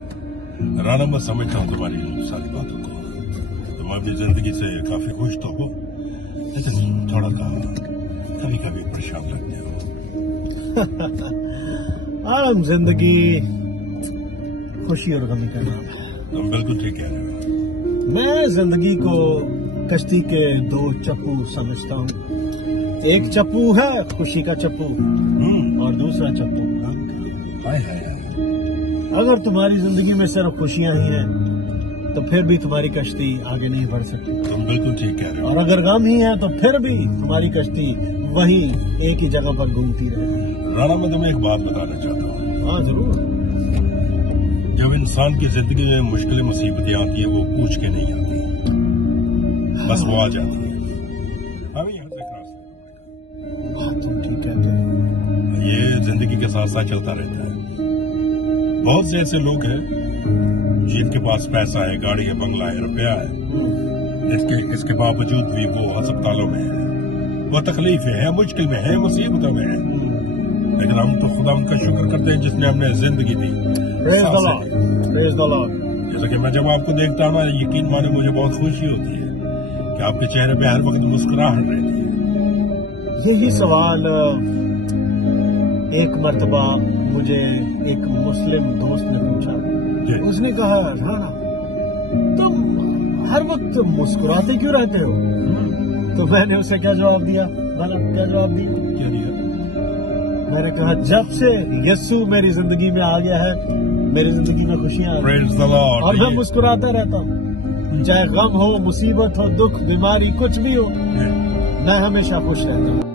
राना, मैं समझता हूँ तुम्हारी सारी बातों को। तुम अपनी जिंदगी से काफी खुश तो हो, लेकिन थोड़ा सा कभी कभी परेशान लगते हो। आराम जिंदगी खुशी और गमी का नाम है। तुम बिल्कुल ठीक कह रहे हो। मैं जिंदगी को कश्ती के दो चप्पू समझता हूँ। एक चप्पू है खुशी का चप्पू और दूसरा चप्पू गम का। हाय हाय हाय। अगर तुम्हारी जिंदगी में सिर्फ खुशियां ही हैं तो फिर भी तुम्हारी कश्ती आगे नहीं बढ़ सकती। तुम बिल्कुल ठीक कह रहे हो। और अगर गम ही है तो फिर भी तुम्हारी कश्ती वहीं एक ही जगह पर घूमती रहेगी। राना, मैं तुम्हें एक बात बताना चाहता हूँ। हाँ जरूर। जब इंसान की जिंदगी में मुश्किलें मुसीबतें आती है, वो पूछ के नहीं आती, बस वो आ जाती है। हमें यहाँ तक रास्ते। हाँ तुम ठीक कहते हो। ये जिंदगी के साथ साथ चलता रहता है। बहुत से ऐसे लोग हैं जिनके पास पैसा है, गाड़ी है, बंगला है, रुपया है, इसके बावजूद भी वो अस्पतालों में है, वो तकलीफ है, मुश्किल में है, मुसीबतों में है। लेकिन हम तो खुदा उनका शुक्र करते हैं जिसने हमने जिंदगी दी। जैसा कि मैं जब आपको देखता हूँ ना, यकीन माने मुझे बहुत खुशी होती है कि आपके चेहरे पे हर वक्त मुस्कुराहट रहती है। यही सवाल एक मर्तबा मुझे एक मुस्लिम दोस्त ने पूछा। उसने कहा, राना तुम हर वक्त मुस्कुराते क्यों रहते हो? तो मैंने उसे क्या जवाब दिया? क्या जवाब दिया? मैंने कहा, जब से यीशु मेरी जिंदगी में आ गया है, मेरी जिंदगी में खुशियां आ गई और मैं मुस्कुराता रहता हूँ। चाहे गम हो, मुसीबत हो, दुख, बीमारी कुछ भी हो, मैं हमेशा खुश रहता हूँ।